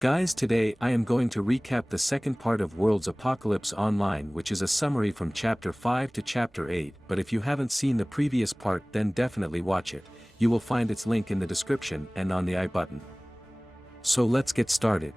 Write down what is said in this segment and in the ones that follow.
Guys, today I am going to recap the second part of World's Apocalypse Online, which is a summary from chapter 5 to chapter 8, but if you haven't seen the previous part then definitely watch it. You will find its link in the description and on the I button. So let's get started.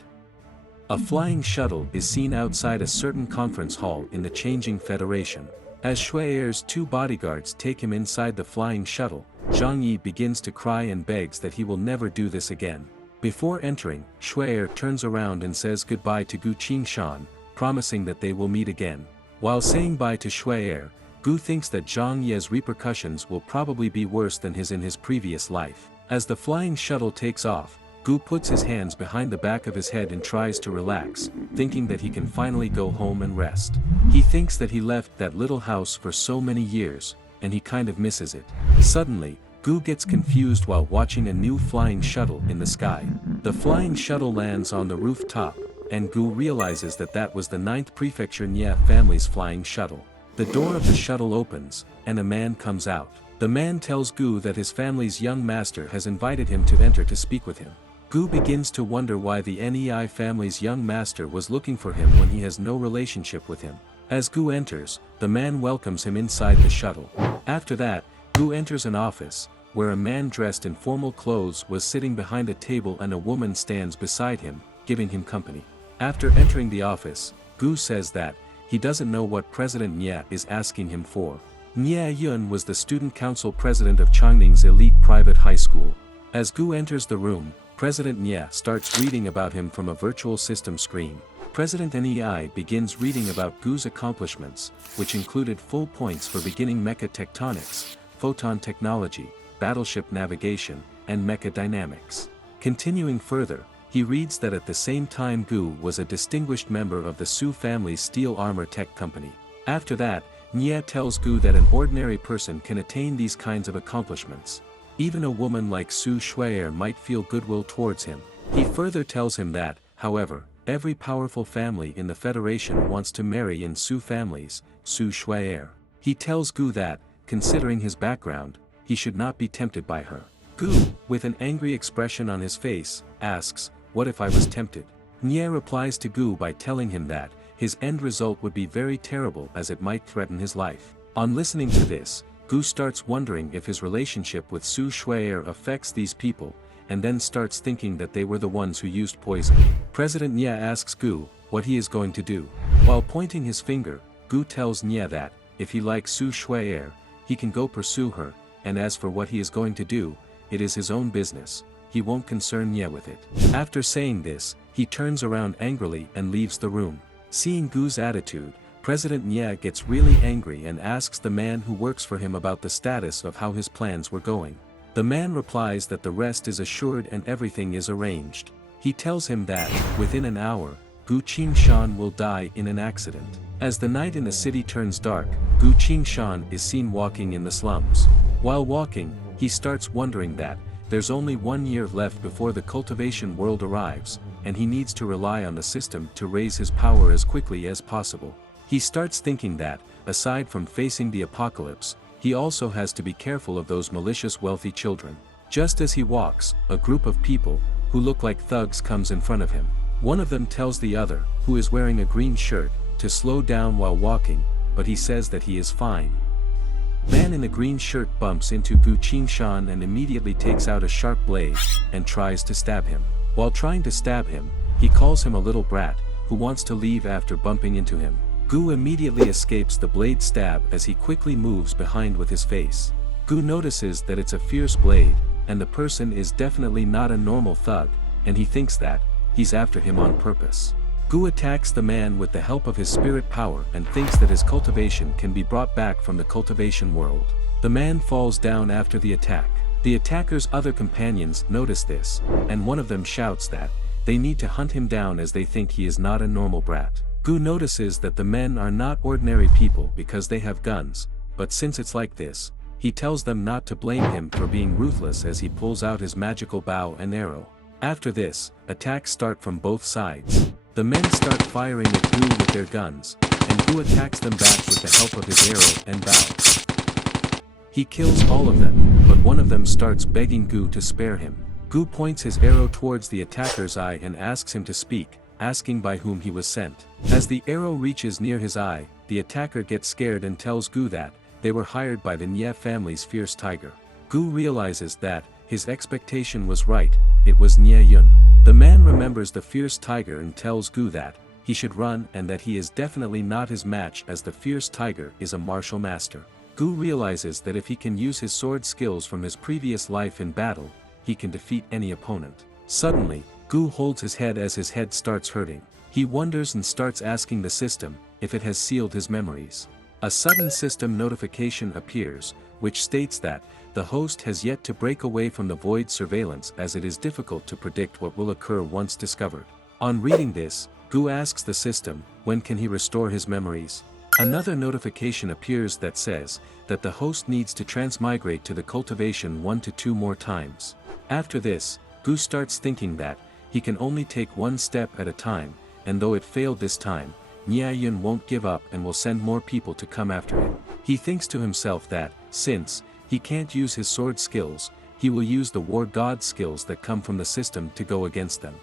A flying shuttle is seen outside a certain conference hall in the Changing Federation. As Shue'er's two bodyguards take him inside the flying shuttle, Zhang Yi begins to cry and begs that he will never do this again. Before entering, Shue'er turns around and says goodbye to Gu Qingshan, promising that they will meet again. While saying bye to Shue'er, Gu thinks that Zhang Yi's repercussions will probably be worse than his in his previous life. As the flying shuttle takes off, Gu puts his hands behind the back of his head and tries to relax, thinking that he can finally go home and rest. He thinks that he left that little house for so many years, and he kind of misses it. Suddenly, Gu gets confused while watching a new flying shuttle in the sky. The flying shuttle lands on the rooftop, and Gu realizes that that was the 9th Prefecture Nye family's flying shuttle. The door of the shuttle opens, and a man comes out. The man tells Gu that his family's young master has invited him to enter to speak with him. Gu begins to wonder why the Nei family's young master was looking for him when he has no relationship with him. As Gu enters, the man welcomes him inside the shuttle. After that, Gu enters an office, where a man dressed in formal clothes was sitting behind a table and a woman stands beside him, giving him company. After entering the office, Gu says that he doesn't know what President Nye is asking him for. Nye Yun was the student council president of Changning's elite private high school. As Gu enters the room, President Nye starts reading about him from a virtual system screen. President Nei begins reading about Gu's accomplishments, which included full points for beginning mecha tectonics, photon technology, battleship navigation, and mecha dynamics. Continuing further, he reads that at the same time Gu was a distinguished member of the Su family's steel armor tech company. After that, Nye tells Gu that an ordinary person can attain these kinds of accomplishments. Even a woman like Su Shue'er might feel goodwill towards him. He further tells him that, however, every powerful family in the Federation wants to marry in Su families, Su Shue'er. He tells Gu that, considering his background, he should not be tempted by her. Gu, with an angry expression on his face, asks, "What if I was tempted?" Nye replies to Gu by telling him that, his end result would be very terrible as it might threaten his life. On listening to this, Gu starts wondering if his relationship with Su Shue'er affects these people, and then starts thinking that they were the ones who used poison. President Nye asks Gu what he is going to do. While pointing his finger, Gu tells Nye that, if he likes Su Shue'er, he can go pursue her, and as for what he is going to do, it is his own business, he won't concern Nye with it. After saying this, he turns around angrily and leaves the room. Seeing Gu's attitude, President Nye gets really angry and asks the man who works for him about the status of how his plans were going. The man replies that the rest is assured and everything is arranged. He tells him that, within an hour, Gu Qingshan will die in an accident. As the night in the city turns dark, Gu Qingshan is seen walking in the slums. While walking, he starts wondering that, there's only 1 year left before the cultivation world arrives, and he needs to rely on the system to raise his power as quickly as possible. He starts thinking that, aside from facing the apocalypse, he also has to be careful of those malicious wealthy children. Just as he walks, a group of people, who look like thugs comes in front of him. One of them tells the other, who is wearing a green shirt, to slow down while walking, but he says that he is fine. Man in the green shirt bumps into Gu Qingshan and immediately takes out a sharp blade, and tries to stab him. While trying to stab him, he calls him a little brat, who wants to leave after bumping into him. Gu immediately escapes the blade stab as he quickly moves behind with his face. Gu notices that it's a fierce blade, and the person is definitely not a normal thug, and he thinks that, he's after him on purpose. Gu attacks the man with the help of his spirit power and thinks that his cultivation can be brought back from the cultivation world. The man falls down after the attack. The attacker's other companions notice this, and one of them shouts that, they need to hunt him down as they think he is not a normal brat. Gu notices that the men are not ordinary people because they have guns, but since it's like this, he tells them not to blame him for being ruthless as he pulls out his magical bow and arrow. After this, attacks start from both sides. The men start firing at Gu with their guns, and Gu attacks them back with the help of his arrow and bow. He kills all of them, but one of them starts begging Gu to spare him. Gu points his arrow towards the attacker's eye and asks him to speak, asking by whom he was sent. As the arrow reaches near his eye, the attacker gets scared and tells Gu that they were hired by the Nie family's fierce tiger. Gu realizes that his expectation was right, it was Nie Yun. The man remembers the fierce tiger and tells Gu that he should run and that he is definitely not his match as the fierce tiger is a martial master. Gu realizes that if he can use his sword skills from his previous life in battle, he can defeat any opponent. Suddenly, Gu holds his head as his head starts hurting. He wonders and starts asking the system if it has sealed his memories. A sudden system notification appears, which states that the host has yet to break away from the void surveillance as it is difficult to predict what will occur once discovered. On reading this, Gu asks the system, when can he restore his memories? Another notification appears that says that the host needs to transmigrate to the cultivation 1 to 2 more times. After this, Gu starts thinking that he can only take one step at a time, and though it failed this time, Nie Yun won't give up and will send more people to come after him. He thinks to himself that, since he can't use his sword skills, he will use the war god skills that come from the system to go against them.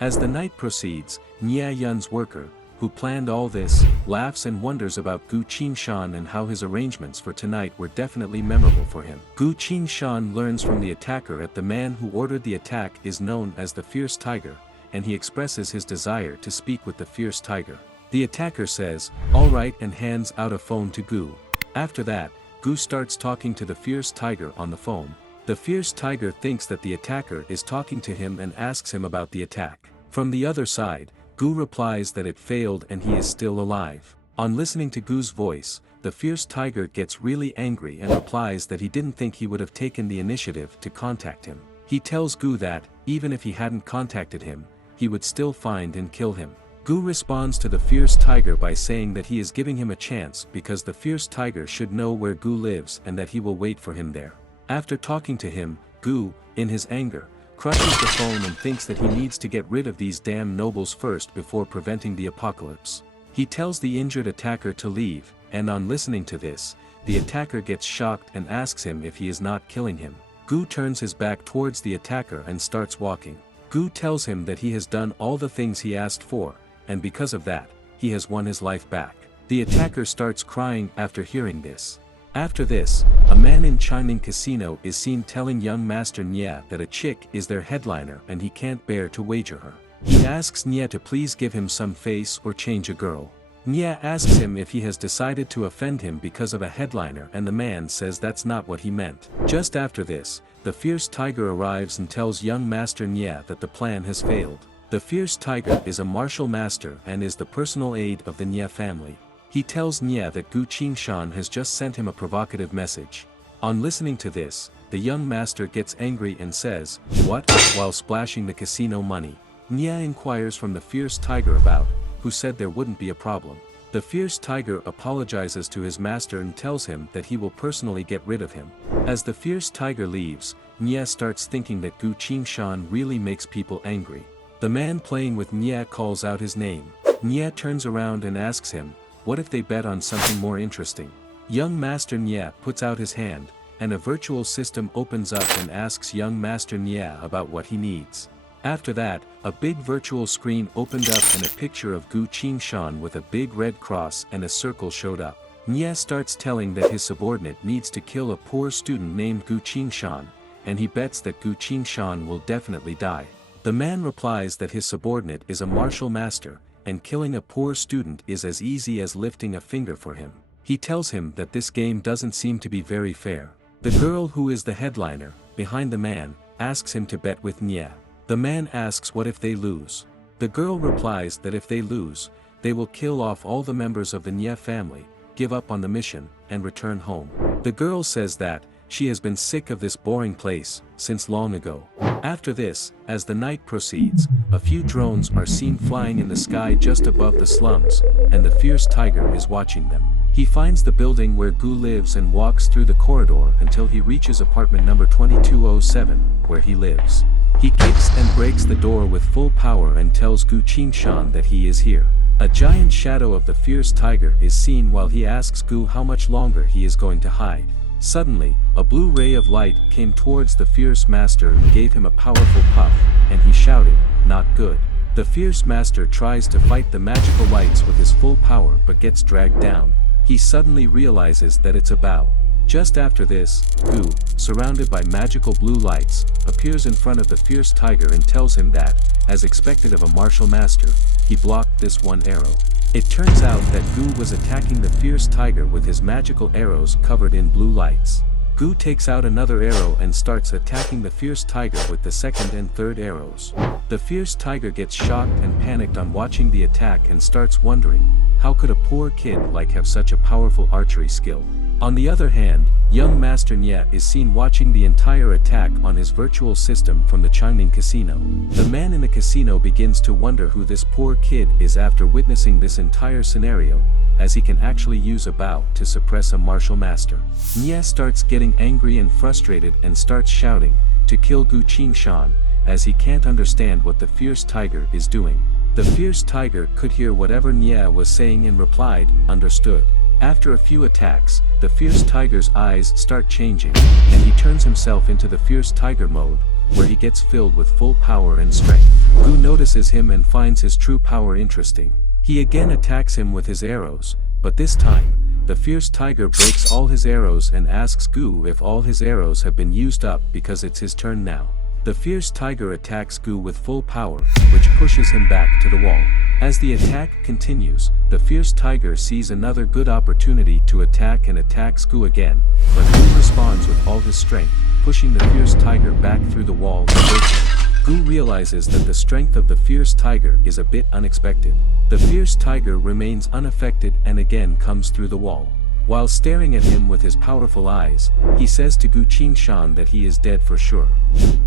As the night proceeds, Nie Yun's worker, who planned all this, laughs and wonders about Gu Qingshan and how his arrangements for tonight were definitely memorable for him. Gu Qingshan learns from the attacker that the man who ordered the attack is known as the Fierce Tiger, and he expresses his desire to speak with the Fierce Tiger. The attacker says, "Alright," and hands out a phone to Gu. After that, Gu starts talking to the Fierce Tiger on the phone. The Fierce Tiger thinks that the attacker is talking to him and asks him about the attack. From the other side, Gu replies that it failed and he is still alive. On listening to Gu's voice, the Fierce Tiger gets really angry and replies that he didn't think he would have taken the initiative to contact him. He tells Gu that, even if he hadn't contacted him, he would still find and kill him. Gu responds to the Fierce Tiger by saying that he is giving him a chance because the Fierce Tiger should know where Gu lives and that he will wait for him there. After talking to him, Gu, in his anger, crushes the phone and thinks that he needs to get rid of these damn nobles first before preventing the apocalypse. He tells the injured attacker to leave, and on listening to this, the attacker gets shocked and asks him if he is not killing him. Gu turns his back towards the attacker and starts walking. Gu tells him that he has done all the things he asked for, and because of that, he has won his life back. The attacker starts crying after hearing this. After this, a man in Chiming Casino is seen telling young Master Nie that a chick is their headliner and he can't bear to wager her. He asks Nie to please give him some face or change a girl. Nie asks him if he has decided to offend him because of a headliner and the man says that's not what he meant. Just after this, the Fierce Tiger arrives and tells young Master Nie that the plan has failed. The Fierce Tiger is a martial master and is the personal aide of the Nie family. He tells Nie that Gu Qingshan has just sent him a provocative message. On listening to this, the young master gets angry and says, "What?" while splashing the casino money. Nie inquires from the Fierce Tiger about, who said there wouldn't be a problem. The Fierce Tiger apologizes to his master and tells him that he will personally get rid of him. As the Fierce Tiger leaves, Nie starts thinking that Gu Qingshan really makes people angry. The man playing with Nie calls out his name. Nie turns around and asks him, what if they bet on something more interesting? Young Master Nie puts out his hand, and a virtual system opens up and asks young Master Nie about what he needs. After that, a big virtual screen opened up and a picture of Gu Qingshan with a big red cross and a circle showed up. Nie starts telling that his subordinate needs to kill a poor student named Gu Qingshan, and he bets that Gu Qingshan will definitely die. The man replies that his subordinate is a martial master, and killing a poor student is as easy as lifting a finger for him. He tells him that this game doesn't seem to be very fair. The girl who is the headliner, behind the man, asks him to bet with Nie. The man asks what if they lose. The girl replies that if they lose, they will kill off all the members of the Nie family, give up on the mission, and return home. The girl says that she has been sick of this boring place since long ago. After this, as the night proceeds, a few drones are seen flying in the sky just above the slums, and the Fierce Tiger is watching them. He finds the building where Gu lives and walks through the corridor until he reaches apartment number 2207, where he lives. He kicks and breaks the door with full power and tells Gu Qingshan that he is here. A giant shadow of the Fierce Tiger is seen while he asks Gu how much longer he is going to hide. Suddenly, a blue ray of light came towards the fierce master and gave him a powerful puff, and he shouted, "Not good." The fierce master tries to fight the magical lights with his full power but gets dragged down. He suddenly realizes that it's a bow. Just after this, Gu, surrounded by magical blue lights, appears in front of the fierce tiger and tells him that, as expected of a martial master, he blocked this one arrow. It turns out that Gu was attacking the fierce tiger with his magical arrows covered in blue lights. Gu takes out another arrow and starts attacking the fierce tiger with the second and third arrows. The fierce tiger gets shocked and panicked on watching the attack and starts wondering, how could a poor kid like have such a powerful archery skill? On the other hand, young Master Nye is seen watching the entire attack on his virtual system from the Changning casino. The man in the casino begins to wonder who this poor kid is after witnessing this entire scenario, as he can actually use a bow to suppress a martial master. Nye starts getting angry and frustrated and starts shouting, to kill Gu Qingshan, as he can't understand what the fierce tiger is doing. The fierce tiger could hear whatever Nye was saying and replied, "Understood." After a few attacks, the fierce tiger's eyes start changing, and he turns himself into the fierce tiger mode, where he gets filled with full power and strength. Gu notices him and finds his true power interesting. He again attacks him with his arrows, but this time, the fierce tiger breaks all his arrows and asks Gu if all his arrows have been used up because it's his turn now. The fierce tiger attacks Gu with full power, which pushes him back to the wall. As the attack continues, the fierce tiger sees another good opportunity to attack and attacks Gu again, but Gu responds with all his strength, pushing the fierce tiger back through the wall and breaking it. Gu realizes that the strength of the fierce tiger is a bit unexpected. The fierce tiger remains unaffected and again comes through the wall. While staring at him with his powerful eyes, he says to Gu Qingshan that he is dead for sure.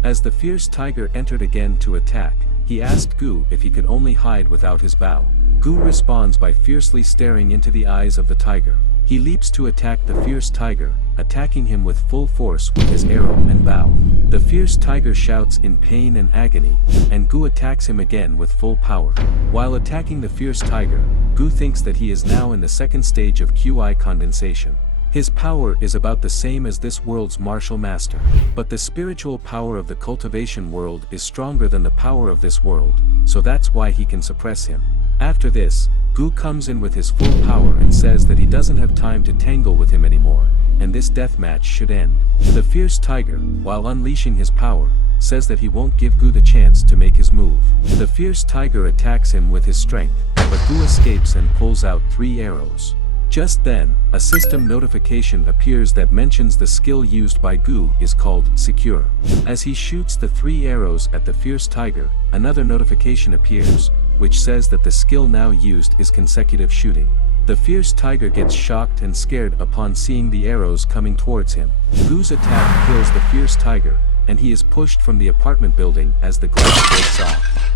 As the fierce tiger entered again to attack, he asked Gu if he could only hide without his bow. Gu responds by fiercely staring into the eyes of the tiger. He leaps to attack the fierce tiger, attacking him with full force with his arrow and bow. The fierce tiger shouts in pain and agony, and Gu attacks him again with full power. While attacking the fierce tiger, Gu thinks that he is now in the second stage of QI condensation. His power is about the same as this world's martial master, but the spiritual power of the cultivation world is stronger than the power of this world, so that's why he can suppress him. After this, Gu comes in with his full power and says that he doesn't have time to tangle with him anymore, and this deathmatch should end. The fierce tiger, while unleashing his power, says that he won't give Gu the chance to make his move. The fierce tiger attacks him with his strength, but Gu escapes and pulls out 3 arrows. Just then, a system notification appears that mentions the skill used by Gu is called Secure. As he shoots the 3 arrows at the fierce tiger, another notification appears, which says that the skill now used is consecutive shooting. The fierce tiger gets shocked and scared upon seeing the arrows coming towards him. Gu's attack kills the fierce tiger, and he is pushed from the apartment building as the glass breaks off.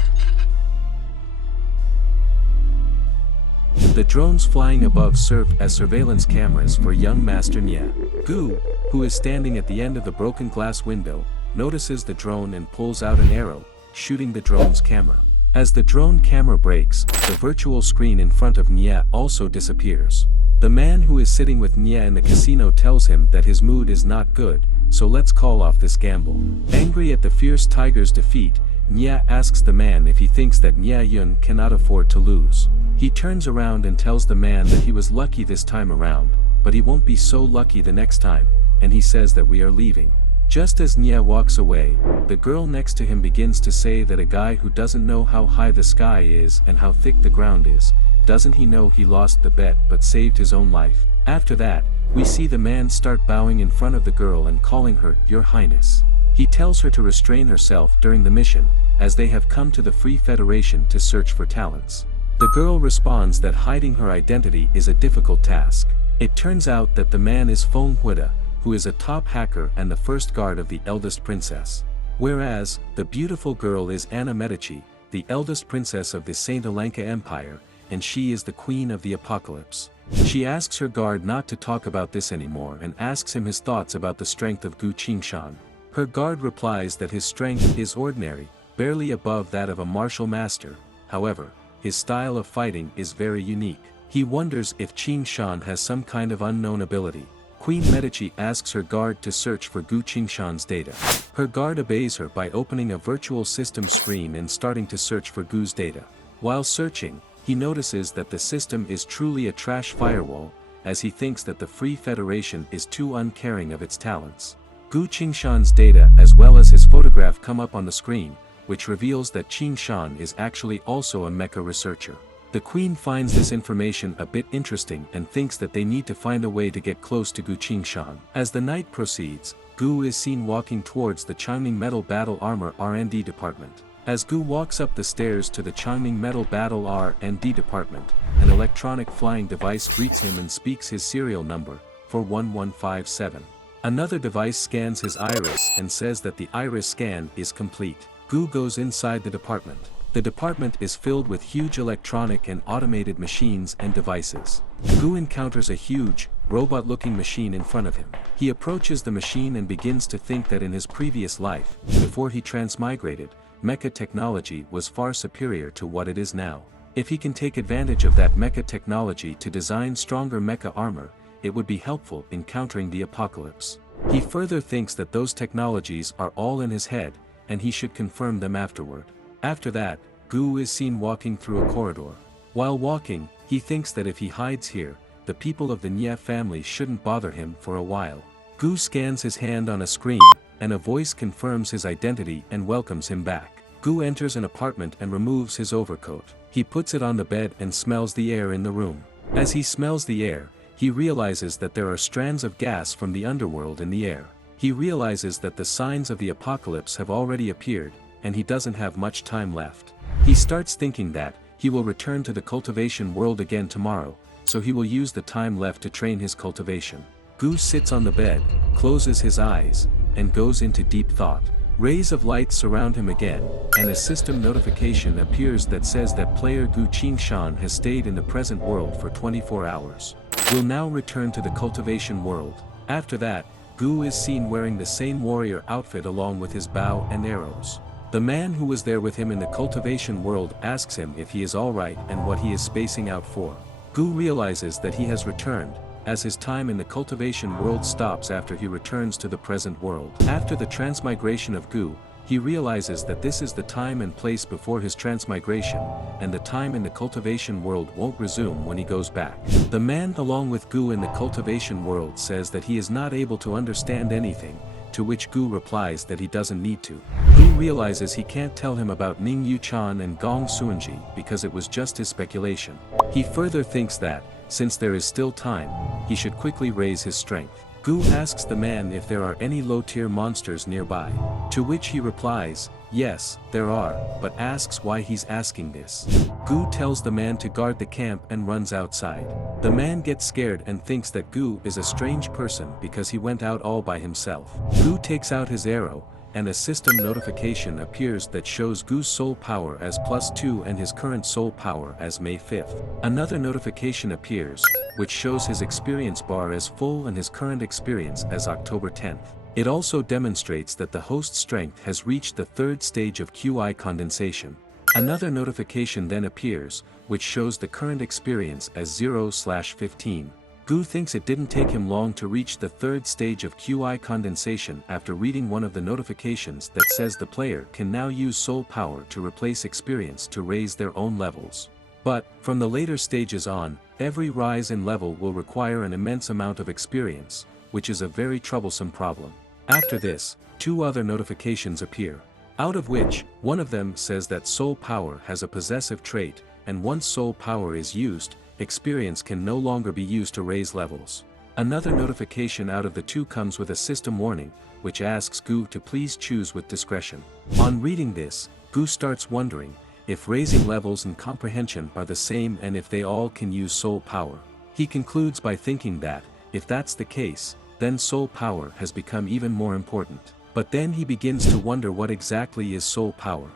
The drones flying above served as surveillance cameras for young Master Nye. Gu, who is standing at the end of the broken glass window, notices the drone and pulls out an arrow, shooting the drone's camera. As the drone camera breaks, the virtual screen in front of Nye also disappears. The man who is sitting with Nye in the casino tells him that his mood is not good, so let's call off this gamble. Angry at the fierce tiger's defeat, Nye asks the man if he thinks that Nye Yun cannot afford to lose. He turns around and tells the man that he was lucky this time around, but he won't be so lucky the next time, and he says that we are leaving. Just as Nye walks away, the girl next to him begins to say that a guy who doesn't know how high the sky is and how thick the ground is, doesn't he know he lost the bet but saved his own life? After that, we see the man start bowing in front of the girl and calling her, "Your Highness." He tells her to restrain herself during the mission, as they have come to the Free Federation to search for talents. The girl responds that hiding her identity is a difficult task. It turns out that the man is Feng Huida, who is a top hacker and the first guard of the eldest princess. Whereas, the beautiful girl is Anna Medici, the eldest princess of the Saint Alanka Empire, and she is the queen of the apocalypse. She asks her guard not to talk about this anymore and asks him his thoughts about the strength of Gu Qingshan. Her guard replies that his strength is ordinary, barely above that of a martial master. However, his style of fighting is very unique. He wonders if Qingshan has some kind of unknown ability. Queen Medici asks her guard to search for Gu Qingshan's data. Her guard obeys her by opening a virtual system screen and starting to search for Gu's data. While searching, he notices that the system is truly a trash firewall, as he thinks that the Free Federation is too uncaring of its talents. Gu Qingshan's data as well as his photograph come up on the screen, which reveals that Qingshan is actually also a mecha researcher. The queen finds this information a bit interesting and thinks that they need to find a way to get close to Gu Qingshan. As the night proceeds, Gu is seen walking towards the Changning Metal Battle Armor R&D department. As Gu walks up the stairs to the Changning Metal Battle R&D department, an electronic flying device greets him and speaks his serial number, 41157. Another device scans his iris and says that the iris scan is complete. Gu goes inside the department. The department is filled with huge electronic and automated machines and devices. Gu encounters a huge, robot-looking machine in front of him. He approaches the machine and begins to think that in his previous life, before he transmigrated, mecha technology was far superior to what it is now. If he can take advantage of that mecha technology to design stronger mecha armor, it would be helpful in countering the apocalypse. He further thinks that those technologies are all in his head, and he should confirm them afterward. After that, Gu is seen walking through a corridor. While walking, he thinks that if he hides here, the people of the Nya family shouldn't bother him for a while. Gu scans his hand on a screen, and a voice confirms his identity and welcomes him back. Gu enters an apartment and removes his overcoat. He puts it on the bed and smells the air in the room. As he smells the air, he realizes that there are strands of gas from the underworld in the air. He realizes that the signs of the apocalypse have already appeared, and he doesn't have much time left. He starts thinking that he will return to the cultivation world again tomorrow, so he will use the time left to train his cultivation. Gu sits on the bed, closes his eyes, and goes into deep thought. Rays of light surround him again, and a system notification appears that says that player Gu Qingshan has stayed in the present world for 24 hours. Will now return to the cultivation world. After that, Gu is seen wearing the same warrior outfit along with his bow and arrows. The man who was there with him in the cultivation world asks him if he is alright and what he is spacing out for. Gu realizes that he has returned, as his time in the cultivation world stops after he returns to the present world. After the transmigration of Gu, he realizes that this is the time and place before his transmigration, and the time in the cultivation world won't resume when he goes back. The man along with Gu in the cultivation world says that he is not able to understand anything, to which Gu replies that he doesn't need to. Gu realizes he can't tell him about Ning Yu-chan and Gong Suanji because it was just his speculation. He further thinks that, since there is still time, he should quickly raise his strength. Gu asks the man if there are any low-tier monsters nearby, to which he replies, yes, there are, but asks why he's asking this. Gu tells the man to guard the camp and runs outside. The man gets scared and thinks that Gu is a strange person because he went out all by himself. Gu takes out his arrow, and a system notification appears that shows Gu's soul power as +2 and his current soul power as May 5th. Another notification appears, which shows his experience bar as full and his current experience as October 10th. It also demonstrates that the host strength has reached the third stage of QI condensation. Another notification then appears, which shows the current experience as 0/15. Gu thinks it didn't take him long to reach the third stage of QI condensation after reading one of the notifications that says the player can now use soul power to replace experience to raise their own levels. But, from the later stages on, every rise in level will require an immense amount of experience, which is a very troublesome problem. After this, two other notifications appear, out of which, one of them says that soul power has a possessive trait, and once soul power is used, experience can no longer be used to raise levels. Another notification out of the two comes with a system warning, which asks Gu to please choose with discretion. On reading this, Gu starts wondering if raising levels and comprehension are the same and if they all can use soul power. He concludes by thinking that, if that's the case, then soul power has become even more important. But then he begins to wonder what exactly is soul power.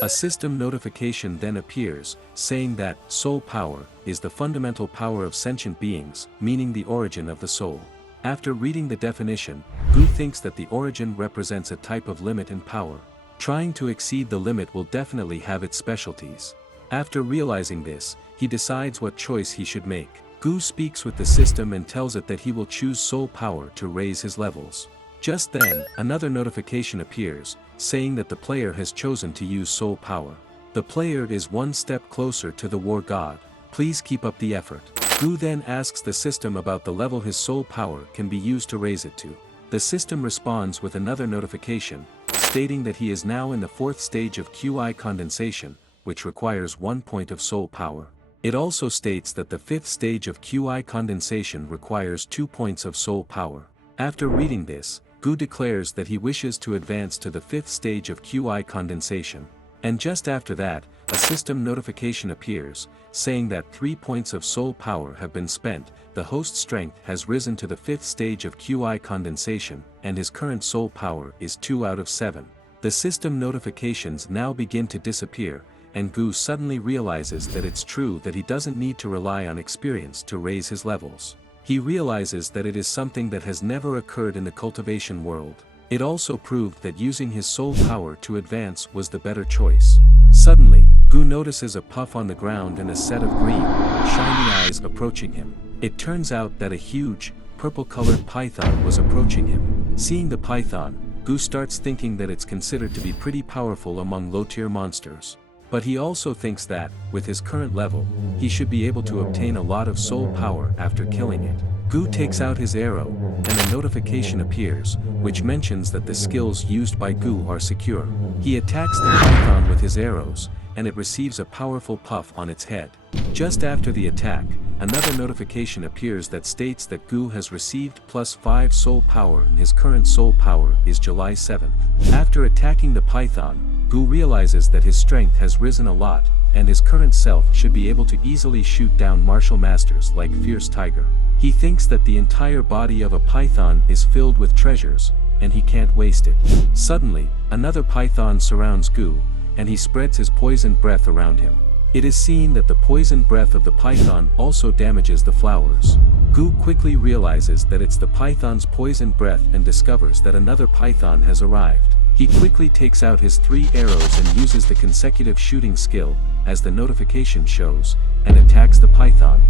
A system notification then appears, saying that soul power is the fundamental power of sentient beings, meaning the origin of the soul. After reading the definition, Gu thinks that the origin represents a type of limit in power. Trying to exceed the limit will definitely have its specialties. After realizing this, he decides what choice he should make. Gu speaks with the system and tells it that he will choose soul power to raise his levels. Just then, another notification appears, saying that the player has chosen to use soul power. The player is one step closer to the war god. Please keep up the effort. Gu then asks the system about the level his soul power can be used to raise it to. The system responds with another notification, stating that he is now in the 4th stage of QI condensation, which requires 1 point of soul power. It also states that the 5th stage of QI condensation requires 2 points of soul power. After reading this, Gu declares that he wishes to advance to the 5th stage of QI condensation. And just after that, a system notification appears, saying that 3 points of soul power have been spent, the host's strength has risen to the 5th stage of QI condensation, and his current soul power is 2 out of 7. The system notifications now begin to disappear, and Gu suddenly realizes that it's true that he doesn't need to rely on experience to raise his levels. He realizes that it is something that has never occurred in the cultivation world. It also proved that using his soul power to advance was the better choice. Suddenly, Gu notices a puff on the ground and a set of green, shiny eyes approaching him. It turns out that a huge, purple-colored python was approaching him. Seeing the python, Gu starts thinking that it's considered to be pretty powerful among low-tier monsters. But he also thinks that, with his current level, he should be able to obtain a lot of soul power after killing it. Gu takes out his arrow, and a notification appears, which mentions that the skills used by Gu are secure. He attacks the python with his arrows, and it receives a powerful puff on its head. Just after the attack, another notification appears that states that Gu has received +5 soul power and his current soul power is July 7th. After attacking the python, Gu realizes that his strength has risen a lot, and his current self should be able to easily shoot down martial masters like Fierce Tiger. He thinks that the entire body of a python is filled with treasures, and he can't waste it. Suddenly, another python surrounds Gu, and he spreads his poisoned breath around him. It is seen that the poisoned breath of the python also damages the flowers. Gu quickly realizes that it's the python's poisoned breath and discovers that another python has arrived. He quickly takes out his 3 arrows and uses the consecutive shooting skill, as the notification shows, and attacks the python.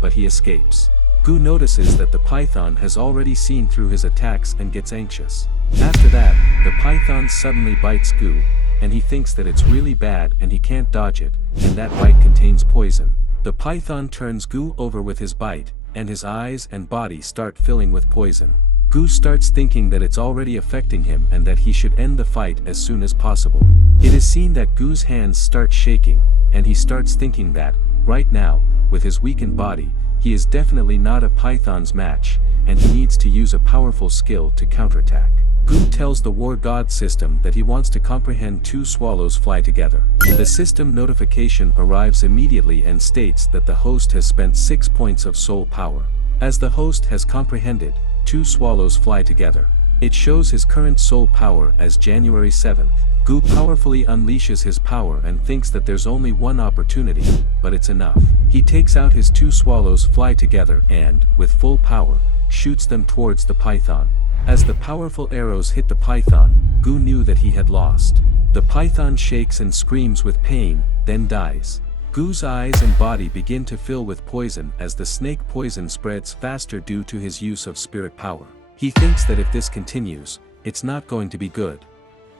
But he escapes. Gu notices that the python has already seen through his attacks and gets anxious. After that, the python suddenly bites Gu, and he thinks that it's really bad and he can't dodge it, and that bite contains poison. The python turns Gu over with his bite, and his eyes and body start filling with poison. Gu starts thinking that it's already affecting him and that he should end the fight as soon as possible. It is seen that Gu's hands start shaking, and he starts thinking that, right now, with his weakened body, he is definitely not a python's match, and he needs to use a powerful skill to counterattack. Gu tells the war god system that he wants to comprehend 2 swallows fly together. The system notification arrives immediately and states that the host has spent 6 points of soul power. As the host has comprehended, 2 swallows fly together. It shows his current soul power as January 7th. Gu powerfully unleashes his power and thinks that there's only one opportunity, but it's enough. He takes out his 2 swallows fly together and, with full power, shoots them towards the python. As the powerful arrows hit the python, Gu knew that he had lost. The python shakes and screams with pain, then dies. Gu's eyes and body begin to fill with poison as the snake poison spreads faster due to his use of spirit power. He thinks that if this continues, it's not going to be good.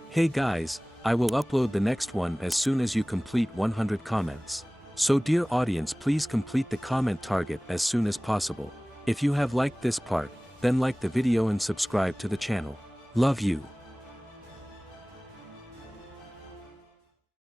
Hey guys, I will upload the next one as soon as you complete 100 comments. So dear audience, please complete the comment target as soon as possible. If you have liked this part, then like the video and subscribe to the channel. Love you.